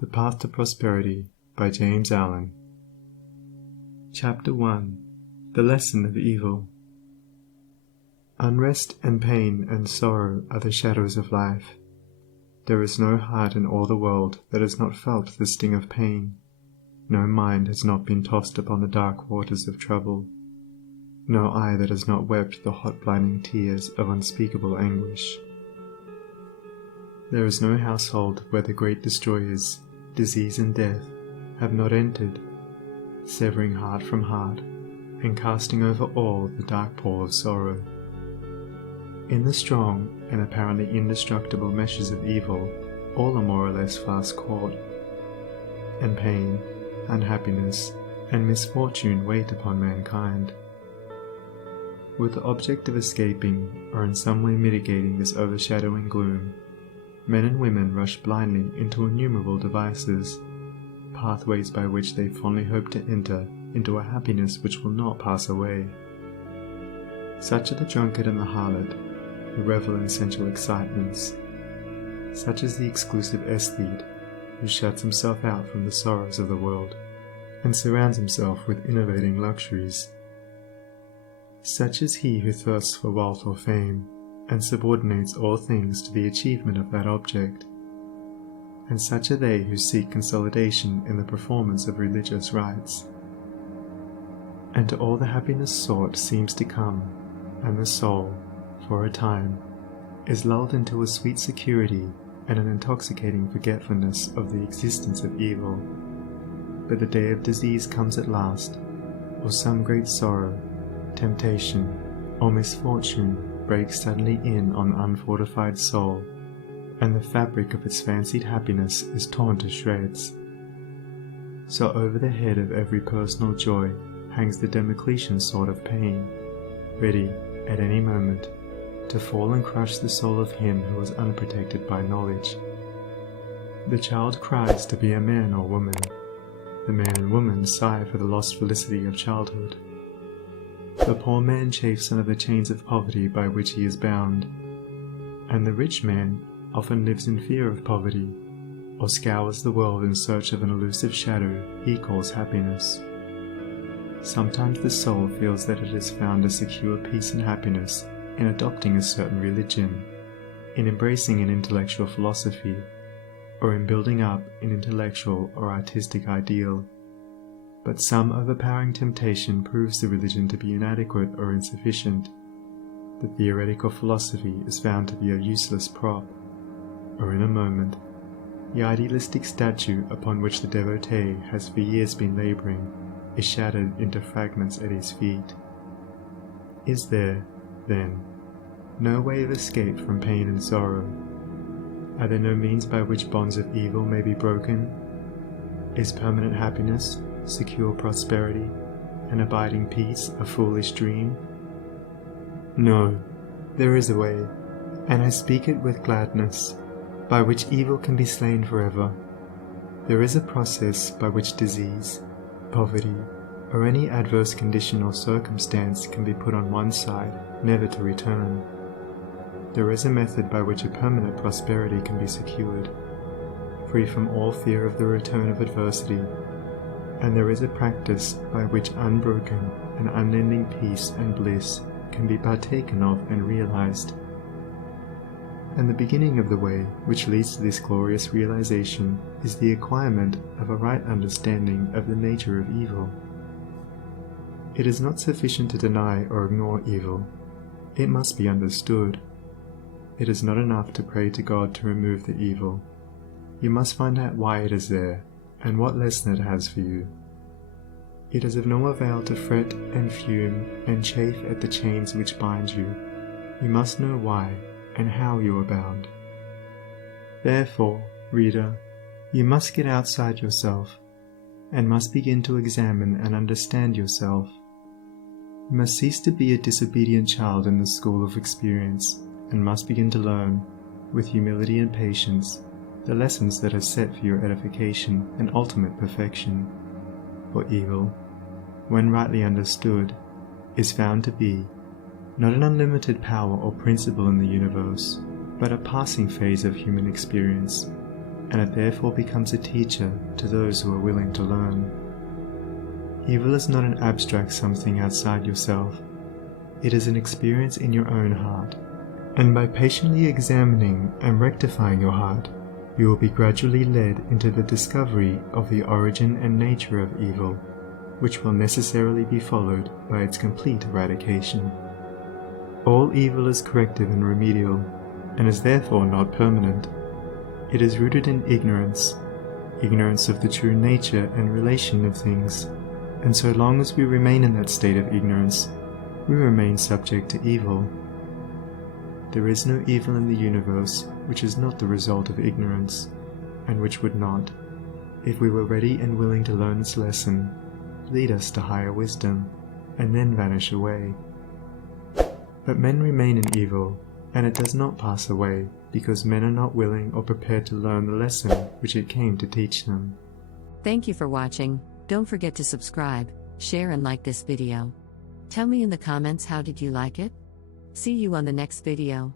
The Path to Prosperity by James Allen. Chapter 1. The Lesson of Evil. Unrest and pain and sorrow are the shadows of life. There is no heart in all the world that has not felt the sting of pain. No mind has not been tossed upon the dark waters of trouble. No eye that has not wept the hot blinding tears of unspeakable anguish. There is no household where the great destroyers, disease and death, have not entered, severing heart from heart, and casting over all the dark pall of sorrow. In the strong and apparently indestructible meshes of evil, all are more or less fast caught, and pain, unhappiness, and misfortune wait upon mankind. With the object of escaping, or in some way mitigating this overshadowing gloom, men and women rush blindly into innumerable devices, pathways by which they fondly hope to enter into a happiness which will not pass away. Such are the drunkard and the harlot, who revel in sensual excitements. Such is the exclusive aesthete, who shuts himself out from the sorrows of the world, and surrounds himself with innovating luxuries. Such is he who thirsts for wealth or fame, and subordinates all things to the achievement of that object. And such are they who seek consolidation in the performance of religious rites. And to all the happiness sought seems to come, and the soul, for a time, is lulled into a sweet security and an intoxicating forgetfulness of the existence of evil. But the day of disease comes at last, or some great sorrow, temptation, or misfortune breaks suddenly in on the unfortified soul, and the fabric of its fancied happiness is torn to shreds. So over the head of every personal joy hangs the Damocletian sword of pain, ready, at any moment, to fall and crush the soul of him who is unprotected by knowledge. The child cries to be a man or woman. The man and woman sigh for the lost felicity of childhood. The poor man chafes under the chains of poverty by which he is bound, and the rich man often lives in fear of poverty, or scours the world in search of an elusive shadow he calls happiness. Sometimes the soul feels that it has found a secure peace and happiness in adopting a certain religion, in embracing an intellectual philosophy, or in building up an intellectual or artistic ideal. But some overpowering temptation proves the religion to be inadequate or insufficient. The theoretical philosophy is found to be a useless prop, or in a moment, the idealistic statue upon which the devotee has for years been laboring is shattered into fragments at his feet. Is there, then, no way of escape from pain and sorrow? Are there no means by which bonds of evil may be broken? Is permanent happiness, secure prosperity, and abiding peace a foolish dream? No, there is a way, and I speak it with gladness, by which evil can be slain forever. There is a process by which disease, poverty, or any adverse condition or circumstance can be put on one side, never to return. There is a method by which a permanent prosperity can be secured, free from all fear of the return of adversity, and there is a practice by which unbroken and unending peace and bliss can be partaken of and realized. And the beginning of the way which leads to this glorious realization is the acquirement of a right understanding of the nature of evil. It is not sufficient to deny or ignore evil. It must be understood. It is not enough to pray to God to remove the evil. You must find out why it is there, and what lesson it has for you. It is of no avail to fret and fume and chafe at the chains which bind you. You must know why and how you are bound. Therefore, reader, you must get outside yourself, and must begin to examine and understand yourself. You must cease to be a disobedient child in the school of experience, and must begin to learn, with humility and patience, the lessons that are set for your edification and ultimate perfection. For evil, when rightly understood, is found to be not an unlimited power or principle in the universe, but a passing phase of human experience, and it therefore becomes a teacher to those who are willing to learn. Evil is not an abstract something outside yourself. It is an experience in your own heart, and by patiently examining and rectifying your heart, you will be gradually led into the discovery of the origin and nature of evil, which will necessarily be followed by its complete eradication. All evil is corrective and remedial, and is therefore not permanent. It is rooted in ignorance of the true nature and relation of things, and so long as we remain in that state of ignorance, we remain subject to evil. There is no evil in the universe which is not the result of ignorance, and which would not, if we were ready and willing to learn its lesson, lead us to higher wisdom, and then vanish away. But men remain in evil, and it does not pass away, because men are not willing or prepared to learn the lesson which it came to teach them. Thank you for watching. Don't forget to subscribe, share and like this video. Tell me in the comments how did you like it? See you on the next video.